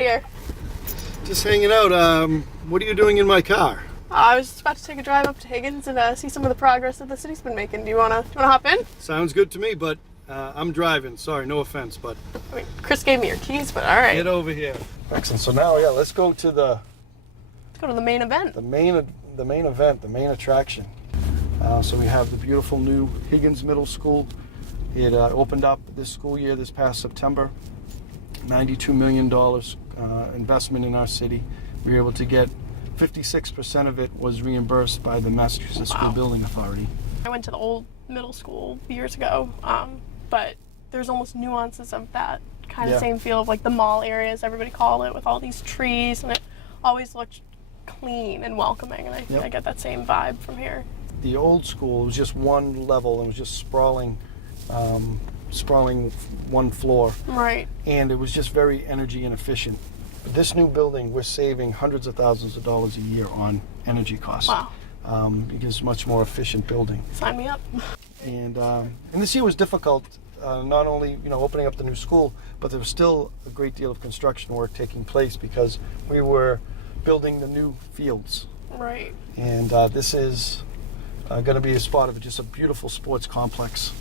here? Just hanging out. What are you doing in my car? I was just about to take a drive up to Higgins and see some of the progress that the city's been making. Do you wanna hop in? Sounds good to me, but I'm driving. Sorry, no offense, but... I mean, Chris gave me your keys, but all right. Get over here. Excellent. So now, let's go to the... Let's go to the main event. The main event, the main attraction. So we have the beautiful new Higgins Middle School. It opened up this school year, this past September. $92 million investment in our city. We were able to get 56% of it was reimbursed by the Massachusetts School Building Authority. I went to the old middle school years ago, but there's almost nuances of that kind of same feel of like the mall areas, everybody call it, with all these trees, and it always looked clean and welcoming, and I get that same vibe from here. The old school was just one level and was just sprawling one floor. Right. And it was just very energy inefficient. But this new building, we're saving hundreds of thousands of dollars a year on energy costs. Wow. Because it's a much more efficient building. Sign me up. And this year was difficult, not only opening up the new school, but there was still a great deal of construction work taking place because we were building the new fields. Right. And this is going to be a spot of just a beautiful sports complex.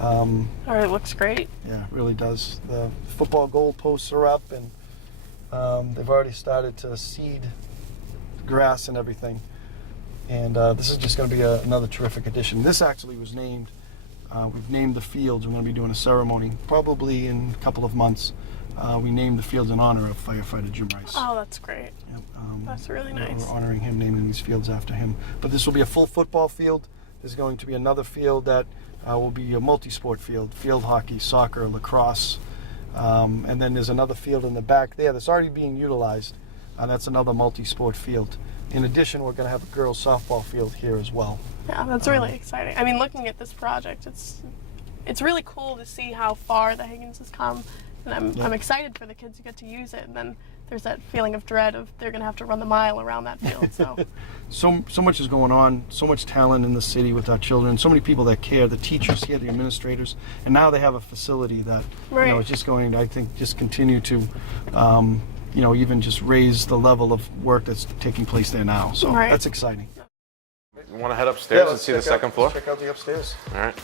All right, it looks great. Yeah, it really does. The football goal posts are up, and they've already started to seed grass and everything. And this is just going to be another terrific addition. This actually was named, we've named the fields. We're going to be doing a ceremony probably in a couple of months. We named the fields in honor of firefighter Jim Rice. Oh, that's great. Yep, that's really nice. We're honoring him, naming these fields after him. But this will be a full football field. There's going to be another field that will be a multi-sport field hockey, soccer, lacrosse. And then there's another field in the back there that's already being utilized. That's another multi-sport field. In addition, we're going to have a girls softball field here as well. Yeah, that's really exciting. I mean, looking at this project, it's really cool to see how far the Higgins has come. And I'm excited for the kids who get to use it. And then there's that feeling of dread of they're going to have to run the mile around that field. So much is going on, so much talent in the city with our children, so many people that care, the teachers here, the administrators, and now they have a facility that is just going to, I think, just continue to even just raise the level of work that's taking place there now. So that's exciting. You want to head upstairs and see the second floor? Check out the upstairs. All right.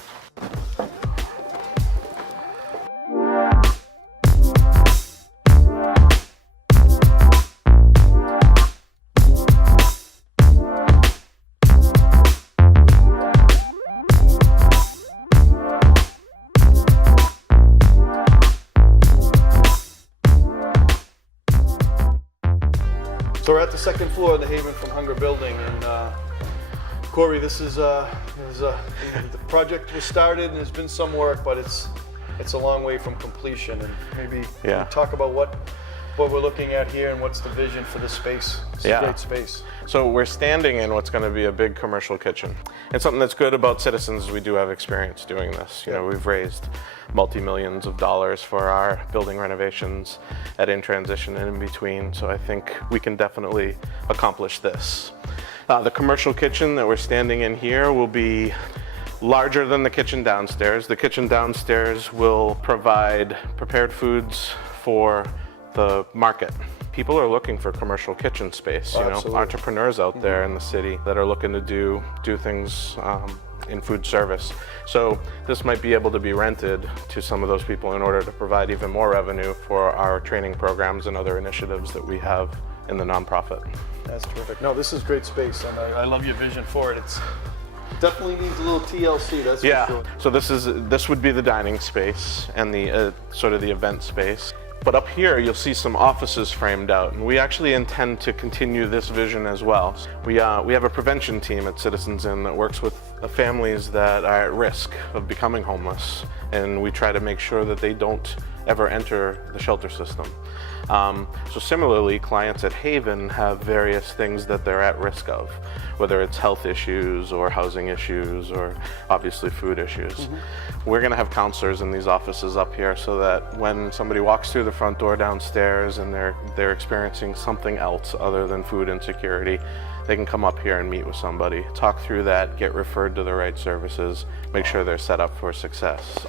So we're at the second floor of the Haven from Hunger building, and Corey, this is the project was started and there's been some work, but it's a long way from completion. And maybe talk about what we're looking at here and what's the vision for this space. It's a great space. So we're standing in what's going to be a big commercial kitchen. And something that's good about Citizens is we do have experience doing this. We've raised multi-millions of dollars for our building renovations at In Transition and in between. So I think we can definitely accomplish this. The commercial kitchen that we're standing in here will be larger than the kitchen downstairs. The kitchen downstairs will provide prepared foods for the market. People are looking for commercial kitchen space, entrepreneurs out there in the city that are looking to do things in food service. So this might be able to be rented to some of those people in order to provide even more revenue for our training programs and other initiatives that we have in the nonprofit. That's terrific. No, this is great space, and I love your vision for it. It's definitely needs a little TLC, that's for sure. So this would be the dining space and the sort of the event space. But up here, you'll see some offices framed out, and we actually intend to continue this vision as well. We have a prevention team at Citizens Inn that works with families that are at risk of becoming homeless, and we try to make sure that they don't ever enter the shelter system. So similarly, clients at Haven have various things that they're at risk of, whether it's health issues or housing issues or obviously food issues. We're going to have counselors in these offices up here so that when somebody walks through the front door downstairs and they're experiencing something else other than food insecurity, they can come up here and meet with somebody, talk through that, get referred to the right services, make sure they're set up for success.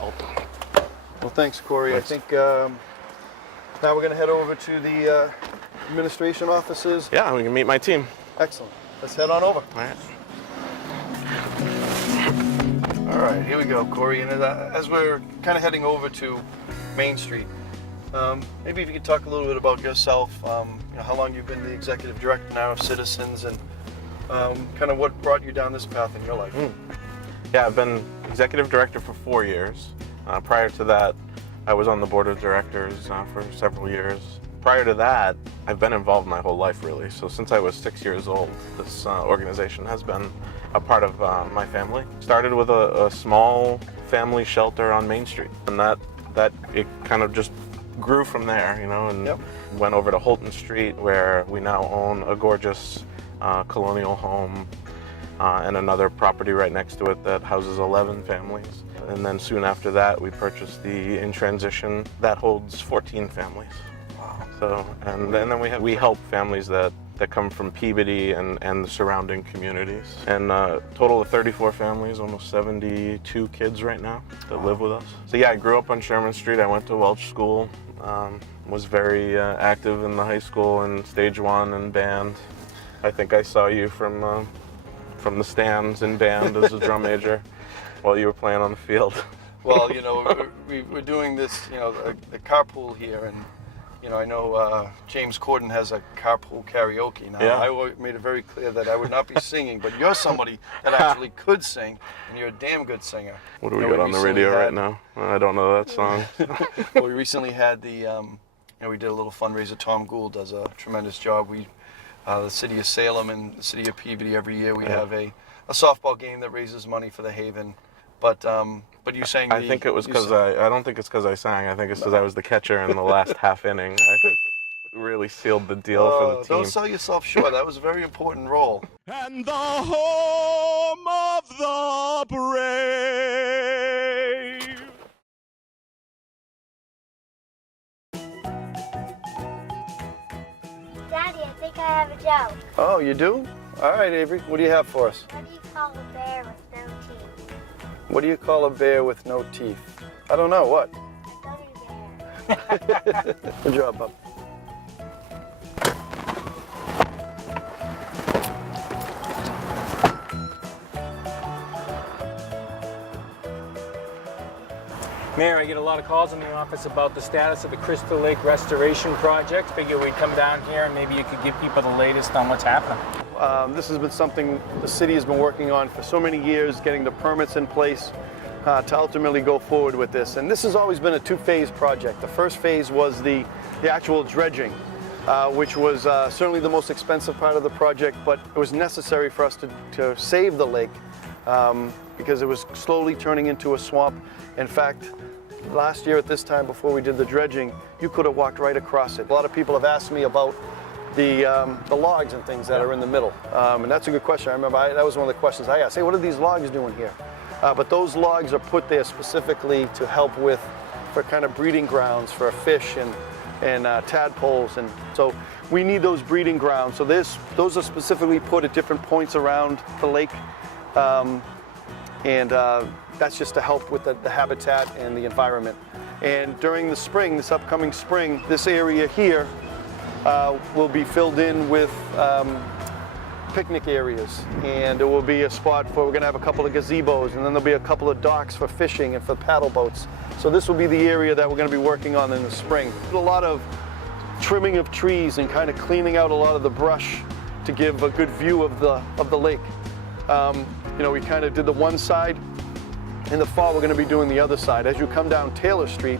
Well, thanks, Corey. I think Now we're going to head over to the administration offices. Yeah, we can meet my team. Excellent. Let's head on over. All right. All right, here we go, Corey. And as we're kind of heading over to Main Street, maybe if you could talk a little bit about yourself, how long you've been the executive director now of Citizens, and kind of what brought you down this path in your life. Yeah, I've been executive director for 4 years. Prior to that, I was on the board of directors for several years. Prior to that, I've been involved my whole life, really. So since I was 6 years old, this organization has been a part of my family. Started with a small family shelter on Main Street, and that it kind of just grew from there, and went over to Holton Street, where we now own a gorgeous colonial home and another property right next to it that houses 11 families. And then soon after that, we purchased the In Transition that holds 14 families. Wow. So, and then we help families that come from Peabody and the surrounding communities. And a total of 34 families, almost 72 kids right now that live with us. So yeah, I grew up on Sherman Street. I went to Welch School, was very active in the high school and Stage 1 and band. I think I saw you from the stands in band as a drum major while you were playing on the field. Well, we're doing this, the carpool here, and I know James Corden has a carpool karaoke now. Yeah. I made it very clear that I would not be singing, but you're somebody that actually could sing, and you're a damn good singer. What do we got on the radio right now? I don't know that song. Well, we recently had we did a little fundraiser. Tom Gould does a tremendous job. The city of Salem and the city of Peabody, every year we have a softball game that raises money for the Haven. But you sang. I think it was because I don't think it's because I sang. I think it's because I was the catcher in the last half inning. I think it really sealed the deal for the team. Don't sell yourself short. That was a very important role. And the home of the brave. Daddy, I think I have a joke. Oh, you do? All right, Avery. What do you have for us? What do you call a bear with no teeth? What do you call a bear with no teeth? I don't know. What? Gummy bear. Good job, bub. Mayor, I get a lot of calls in the office about the status of the Crystal Lake Restoration Project. Figure we'd come down here and maybe you could give people the latest on what's happening. This has been something the city has been working on for so many years, getting the permits in place to ultimately go forward with this. And this has always been a two-phase project. The first phase was the actual dredging, which was certainly the most expensive part of the project, but it was necessary for us to save the lake because it was slowly turning into a swamp. In fact, last year at this time, before we did the dredging, you could have walked right across it. A lot of people have asked me about the logs and things that are in the middle, and that's a good question. I remember that was one of the questions I asked. Hey, what are these logs doing here? But those logs are put there specifically to help for kind of breeding grounds for fish and tadpoles, and so we need those breeding grounds. So those are specifically put at different points around the lake, and that's just to help with the habitat and the environment. And during the spring, this upcoming spring, this area here will be filled in with picnic areas, and it will be a spot we're going to have a couple of gazebos, and then there'll be a couple of docks for fishing and for paddle boats. So this will be the area that we're going to be working on in the spring. A lot of trimming of trees and kind of cleaning out a lot of the brush to give a good view of the lake. We kind of did the one side. In the fall, we're going to be doing the other side. As you come down Taylor Street,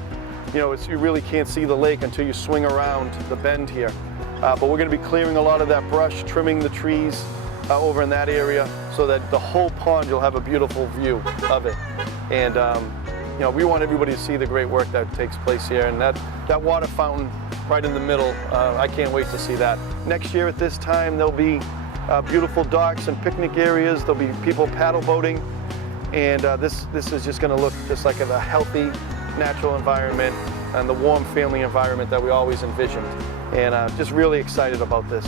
you really can't see the lake until you swing around the bend here. But we're going to be clearing a lot of that brush, trimming the trees over in that area so that the whole pond, you'll have a beautiful view of it. And we want everybody to see the great work that takes place here. And that water fountain right in the middle, I can't wait to see that. Next year at this time, there'll be beautiful docks and picnic areas. There'll be people paddle boating. And this is just going to look just like a healthy, natural environment and the warm family environment that we always envisioned. And just really excited about this.